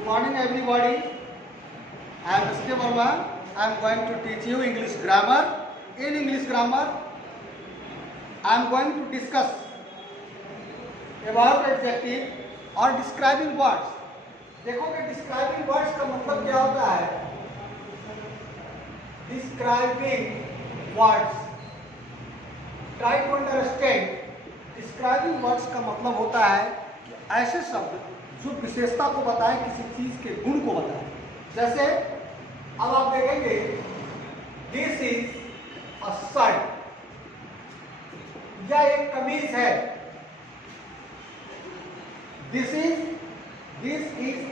Good morning everybody. I am S.K. Verma. I am going to teach you English grammar. In English grammar, I am going to discuss about adjective और describing words. देखो कि describing words का मतलब क्या होता है. Describing words. Try to understand. Describing words का मतलब होता है कि ऐसे शब्द जो विशेषता को बताए, किसी चीज के गुण को बताए. जैसे अब आप देखेंगे दिस इज अ शर्ट, यह एक कमीज है. दिस इज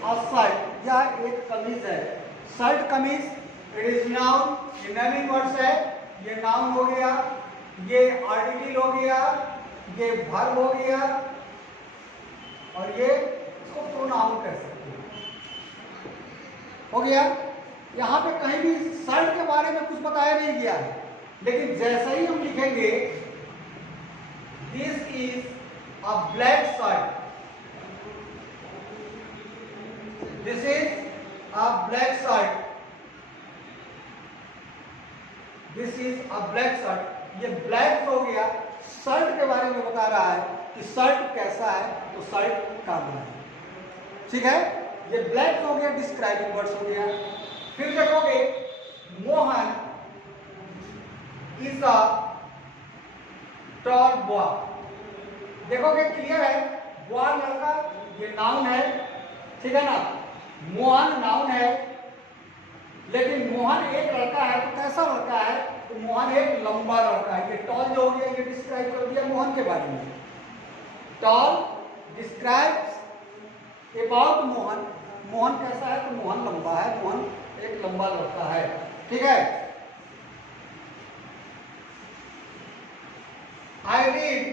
अ शर्ट, यह एक कमीज है. शर्ट कमीज, इट इज नाउन, ये नेमिंग वर्ड्स है. ये नाउन हो गया, ये आर्टिकल हो गया, ये वर्ब हो गया और ये इसको प्रोनाउन कर सकते हैं. हो गया. यहाँ पे कहीं भी शर्ट के बारे में कुछ बताया नहीं गया है, लेकिन जैसे ही हम लिखेंगे this is a black shirt, this is a black shirt, this is a black shirt. ये ब्लैक हो गया, शर्ट के बारे में बता रहा है कि शर्ट कैसा है, तो शर्ट का है. ठीक है. ये ब्लैक हो गया, डिस्क्राइबिंग वर्ड्स हो गया. फिर देखोगे Mohan is a tall boy. देखोगे क्लियर है, बॉय लड़का, ये नाउन है. ठीक है ना. मोहन नाउन है, लेकिन मोहन एक लड़का है. तो कैसा लड़का है, तो मोहन एक लंबा लड़का है. ये टॉल जो हो गया, ये डिस्क्राइब कर दिया मोहन के बारे में. Tall describes about Mohan. Mohan कैसा है, तो मोहन लंबा है, मोहन एक लंबा लड़का है. ठीक है. आई रीड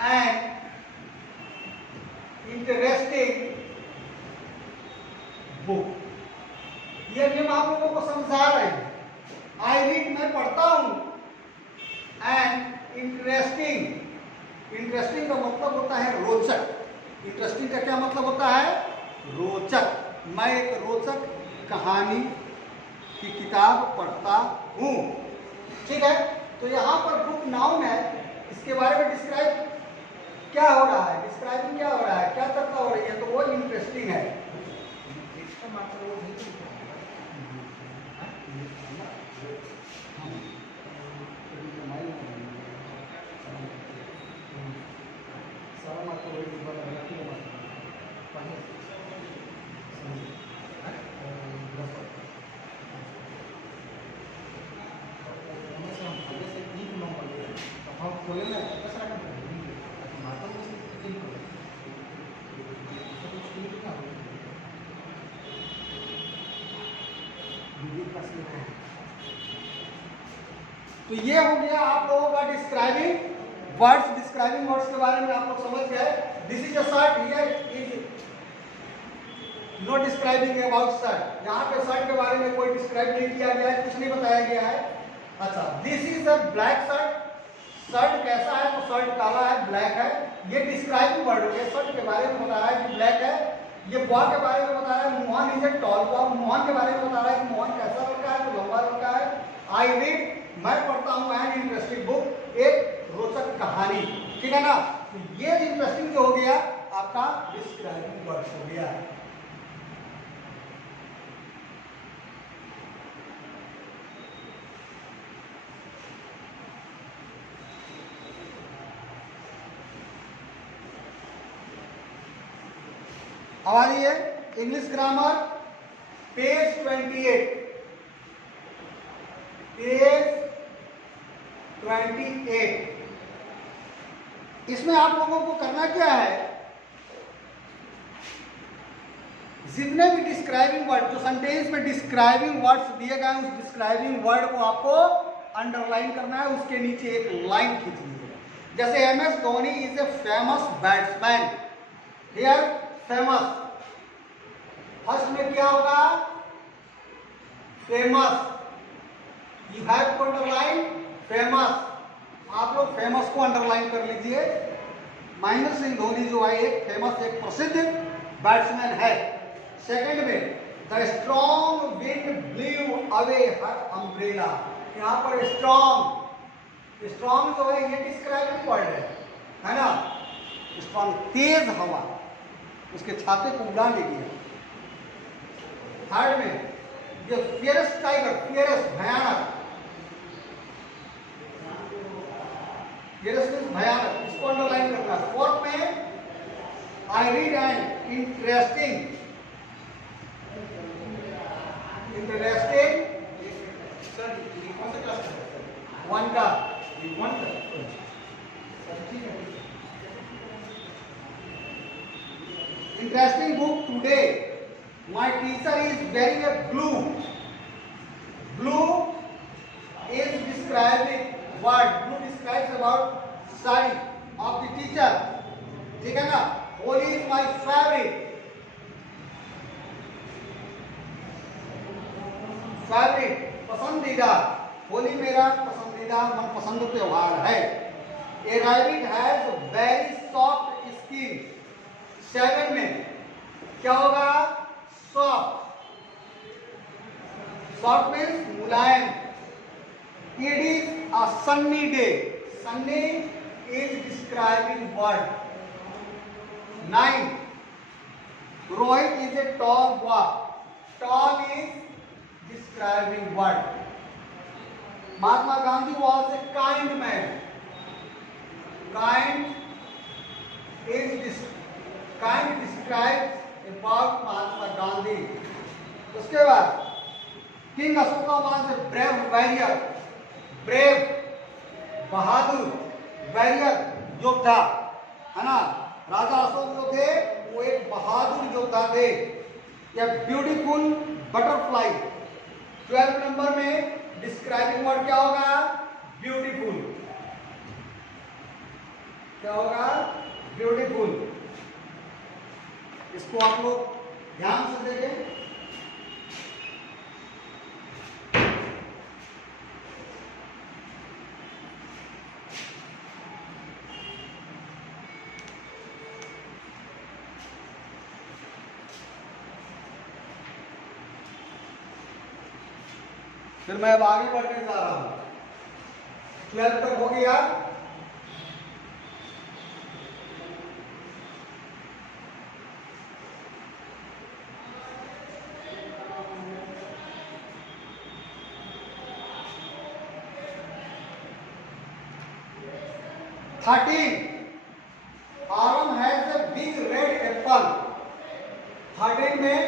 एंड इंटरेस्टिंग बुक. ये हम आप लोगों को समझा रहे हैं. आई रीड, मैं पढ़ता हूं, एंड इंटरेस्टिंग, इंटरेस्टिंग का मतलब होता है रोचक. इंटरेस्टिंग का क्या मतलब होता है, रोचक. मैं एक रोचक कहानी की किताब पढ़ता हूं. ठीक है. तो यहाँ पर बुक नाउन है, इसके बारे में डिस्क्राइब क्या हो रहा है, डिस्क्राइबिंग क्या हो रहा है, क्या चर्चा हो रही है, तो वो इंटरेस्टिंग है. तो ये हो गया आप लोगों का डिस्क्राइबिंग वर्ड्स. डिस्क्राइबिंग वर्ड्स के बारे में आप लोग समझ गए. This is a shirt, here is no describing about shirt. यहाँ पे शर्ट के बारे में कोई डिस्क्राइब नहीं किया गया है, कुछ नहीं बताया गया है. अच्छा, this is a black shirt. Shirt कैसा है, तो शर्ट काला है, ब्लैक है. ये डिस्क्राइबिंग वर्ड हो गया. शर्ट के बारे में बता रहा है कि ब्लैक है. ये बॉय के बारे में बता रहा है, Mohan is a tall boy. Mohan के बारे में बता रहा है कि मोहन कैसा लड़का है, तो लंबा लड़का है. आई रीड, मैं पढ़ता हूँ, एन इंटरेस्टिंग बुक, एक रोचक कहानी. ठीक है ना. तो ये इंटरेस्टिंग जो हो गया आपका डिस्क्राइबिंग वर्ड हो गया. अब आ रही है इंग्लिश ग्रामर पेज 28. पेज 28. इसमें आप लोगों को करना क्या है, जितने भी डिस्क्राइबिंग वर्ड, जो सेंटेंस में डिस्क्राइबिंग वर्ड्स दिए गए हैं, उस डिस्क्राइबिंग वर्ड को आपको अंडरलाइन करना है. उसके नीचे एक लाइन खींचनी है. जैसे MS Dhoni is a famous batsman. Here famous, first में क्या होगा, famous. You have to underline famous. आप लोग फेमस को अंडरलाइन कर लीजिए. महेंद्र सिंह धोनी जो है एक फेमस, एक प्रसिद्ध बैट्समैन है। सेकंड में the strong wind blue away her umbrella. यहाँ पर स्ट्रॉन्ग जो है ये डिस्क्राइबिंग वर्ड है ना। स्ट्रॉन्ग तेज हवा उसके छाते को उड़ा ले गया। थर्ड में जो फियरस टाइगर, फियरस भयानक, फियरस मीन्स भयानक, इसको अंडरलाइन करना है। फोर्थ में I read and interesting one का interesting book today. My teacher is wearing a blue. Blue is describing word. Blue describes about side of the teacher. ठीक है ना। Holi is my favorite. Favorite पसंदीदा। होली मेरा पसंदीदा मनपसंद त्योहार है। A rabbit has very soft skin. 7 में क्या होगा? Soft means Mulayam. It is a sunny day. Sunny is describing word. 9. Rohit is a tall boy. Tall is describing word. Mahatma Gandhi was a kind man. Kind describes about Mahatma Gandhi. उसके बाद king Ashoka was a brave warrior. Brave Bahadur, warrior योद्धा है ना। राजा अशोक जो थे वो एक बहादुर योद्धा थे। या ब्यूटीफुल बटरफ्लाई। 12 नंबर में डिस्क्राइबिंग वर्ड क्या होगा? ब्यूटीफुल। क्या होगा? ब्यूटीफुल। इसको आप लोग ध्यान से देखें। फिर मैं अब आगे बढ़ने जा रहा हूं। 12 तक हो गया। Aram has a big red apple. 13 में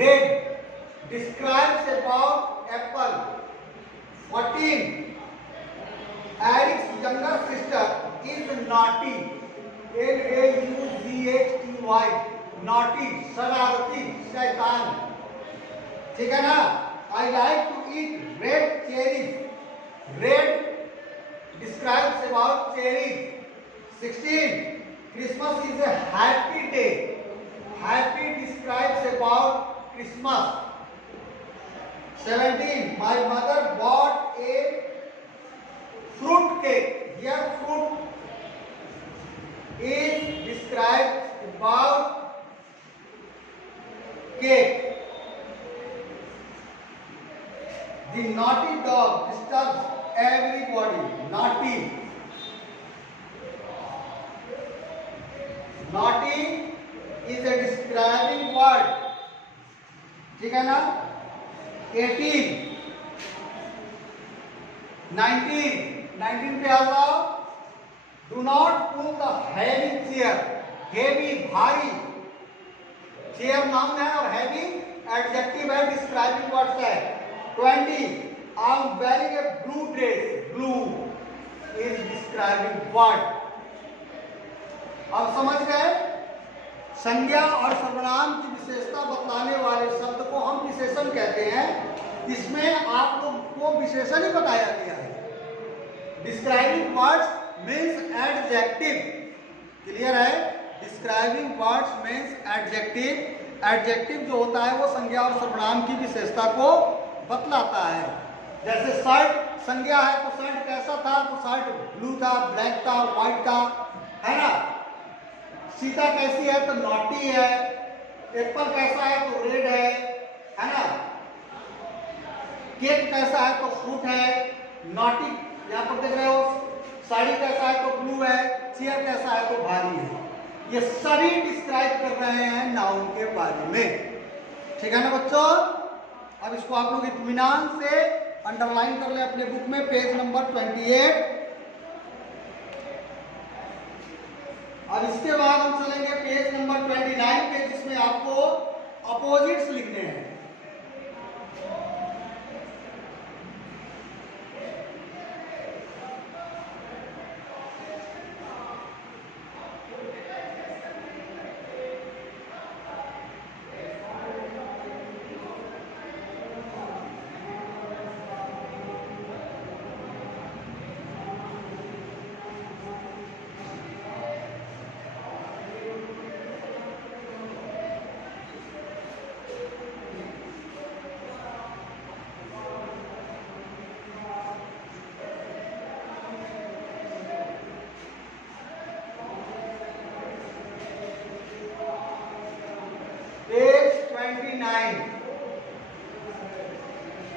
red describes about apple. 14 Eric's younger sister is naughty. Naughty, naughty, शरारती, शैतान। ठीक है ना। I like to eat red cherries. Red describes about cherries. 16 Christmas is a happy day. Happy describes about Christmas. 17 My mother bought a fruit cake. Here fruit is described about cake. The naughty dog disturbs everybody. Naughty. Naughty is a describing word. ठीक है ना। 18 19 पे आ जाओ। Do not pull the heavy chair. Heavy भारी। Chair noun है और heavy adjective है, describing words है। 20 I am wearing a blue dress. Blue is describing word. अब समझ गए। संज्ञा और सर्वनाम की विशेषता बतलाने वाले शब्द को हम विशेषण कहते हैं। इसमें आप लोग को विशेषण ही बताया गया है। Describing words means adjective. Clear है। Describing words means adjective. Adjective जो होता है वो संज्ञा और सर्वनाम की विशेषता को बतलाता है। जैसे शर्ट संज्ञा है तो शर्ट कैसा था? तो शर्ट ब्लू था, ब्लैक था, व्हाइट था, है ना। सीता कैसी है? तो नॉटी है। एप्पल कैसा है तो रेड है ना। केक कैसा है तो फ्रूट है। नॉटी यहाँ पर देख रहे हो, साड़ी कैसा है तो ब्लू है, चेयर कैसा है तो भारी है। ये सभी डिस्क्राइब कर रहे हैं नाउन के बारे में, ठीक है ना बच्चों। अब इसको आप लोग इत्मीनान से अंडरलाइन कर ले अपने बुक में, पेज नंबर 28। अब इसके बाद हम चलेंगे पेज नंबर 29 पे, जिसमें आपको अपोजिट्स लिखने हैं। पेज 29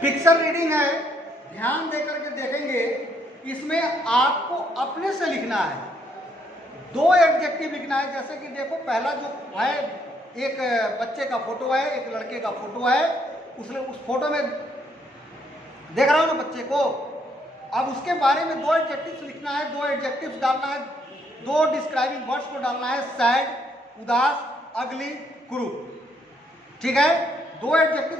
पिक्चर रीडिंग है, ध्यान देकर के देखेंगे। इसमें आपको अपने से लिखना है, 2 एडजेक्टिव लिखना है। जैसे कि देखो, पहला जो है, एक बच्चे का फोटो है, एक लड़के का फोटो है। उस फोटो में देख रहा हो ना बच्चे को। अब उसके बारे में 2 एडजेक्टिव्स लिखना है, 2 एडजेक्टिव्स डालना है, 2 डिस्क्राइबिंग वर्ड्स को डालना है, सैड, उदास, अगली, क्रूर, ठीक है। 2 एडजेक्टिव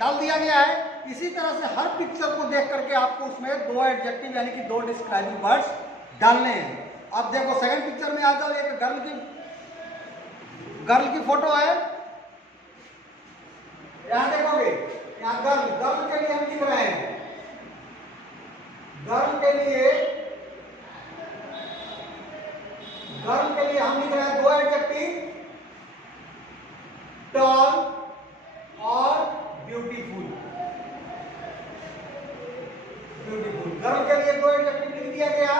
डाल दिया गया है। इसी तरह से हर पिक्चर को देख करके आपको उसमें 2 एडजेक्टिव यानी कि 2 डिस्क्राइबिंग वर्ड्स डालने हैं। अब देखो, सेकंड पिक्चर में आ जाओ। एक गर्ल की फोटो है, यहां देखोगे, यहां गर्ल के लिए हम लिख रहे हैं, गर्ल के लिए हम लिख रहे हैं 2 एडजेक्टिव, टॉल और ब्यूटीफुल। गर्ल के लिए 2 एडजेक्टिव लिख दिया गया,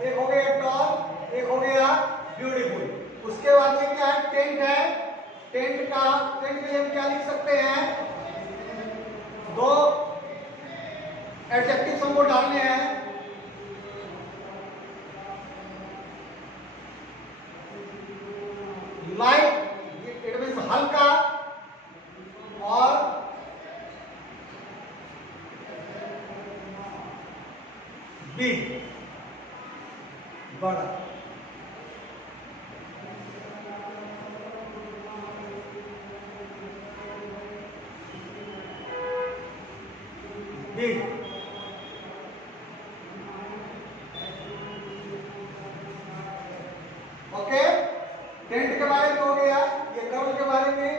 एक हो गया टॉल, एक हो गया ब्यूटीफुल। उसके बाद ये क्या है, टेंट है। टेंट के लिए हम क्या लिख सकते हैं, 2 एडजेक्टिव हमको डालने हैं। लाइट, इट मीन्स हल्का, और बिग, बड़ा। Big, okay. टेंट के बारे में हो गया, ये गर्ल के बारे में,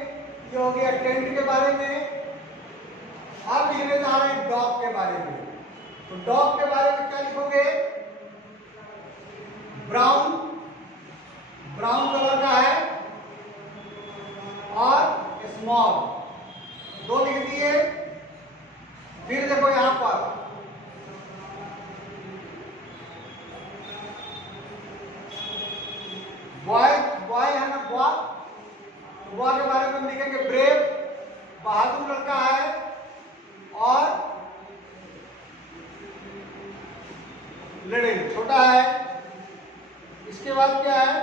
ये हो गया टेंट के बारे में। अब लिखने जा रहे हैं डॉग के बारे में। तो डॉग के बारे में क्या लिखोगे, ब्राउन, ब्राउन कलर का है, और स्मॉल, 2 लिख दिए। फिर देखो यहां पर बॉय, बॉय है ना, बॉय के बारे में हम लिखेंगे ब्रेव, बहादुर लड़का है, और लिटिल, छोटा है। इसके बाद क्या है,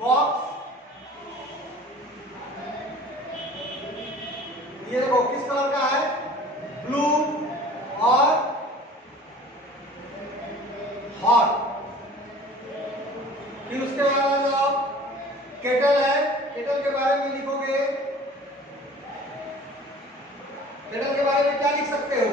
बॉक्स, ये देखो किस कलर का है, ब्लू, और हॉट। फिर उसके बाद आ जाओ, केटल है, केटल के बारे में लिखोगे, केटल के बारे में क्या लिख सकते हो,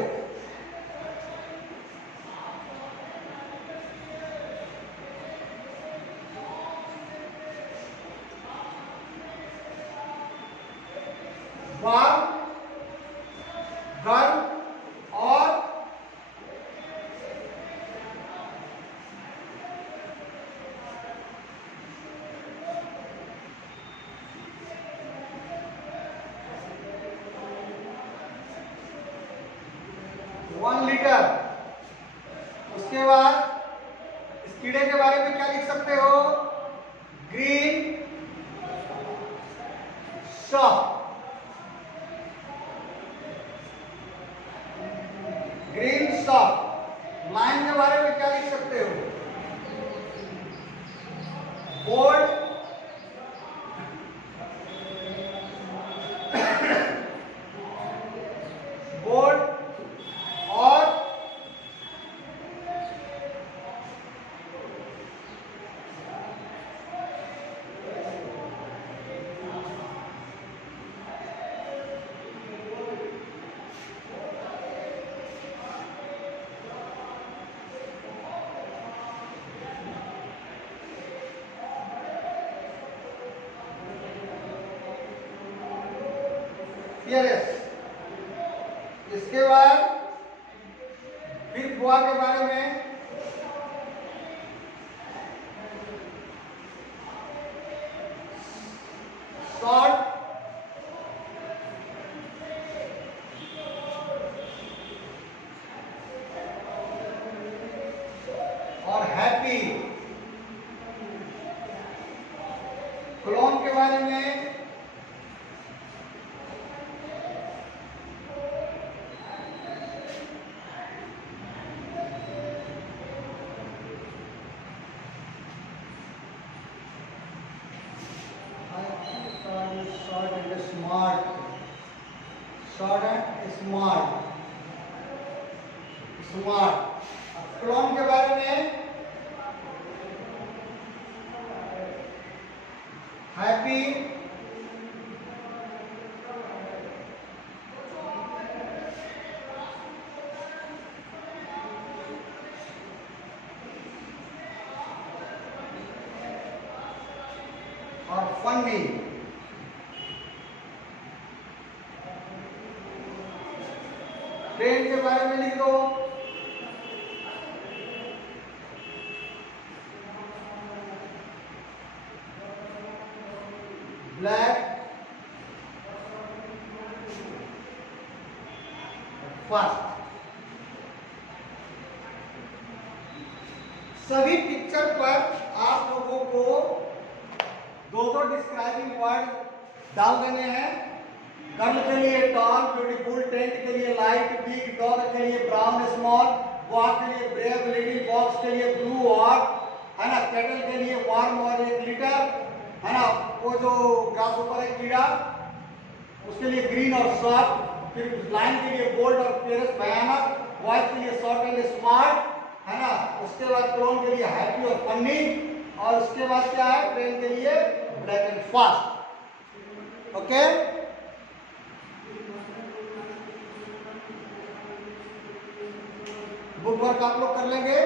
वार्म, गर्म, और वन लीटर। उसके बाद इस कीड़े के बारे में क्या लिख सकते हो, ग्रीन, शॉ। बोल्ड, बोल्ड और fearless। इसके बाद फिर गोवा के बारे में, शॉर्ट और हैप्पी। क्लोन के बारे में short and smart, short and smart, smart. Clone के बारे में हैप्पी, और फनी। ट्रेन के बारे में लिख दो, ब्लैक, फास्ट। सभी पिक्चर पर आप लोगों को दो दो डिस्क्राइबिंग वर्ड डाल देने हैं। गर्ल के लिए टॉल, ब्यूटीफुल, टेंट के लिए लाइट, बिग, डॉग के लिए ब्राउन स्मॉल, वॉक के लिए ब्रेव, लिटिल, बॉक्स के लिए ब्लू वॉक, है ना, कैटल के लिए वार्म और एक लीटर, है ना, वो जो ग्रास ऊपर है कीड़ा उसके लिए ग्रीन और सॉफ्ट, फिर लाइन के लिए बोल्ड और फेरस भयानक, वॉइस के लिए शॉर्ट एंड स्मार्ट, है ना, उसके बाद क्लोन के लिए हैप्पी और फनी, और उसके बाद क्या है, ट्रेन के लिए black and fast. Okay, book work आप लोग कर लेंगे।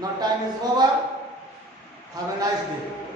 Now time is over, have a nice day.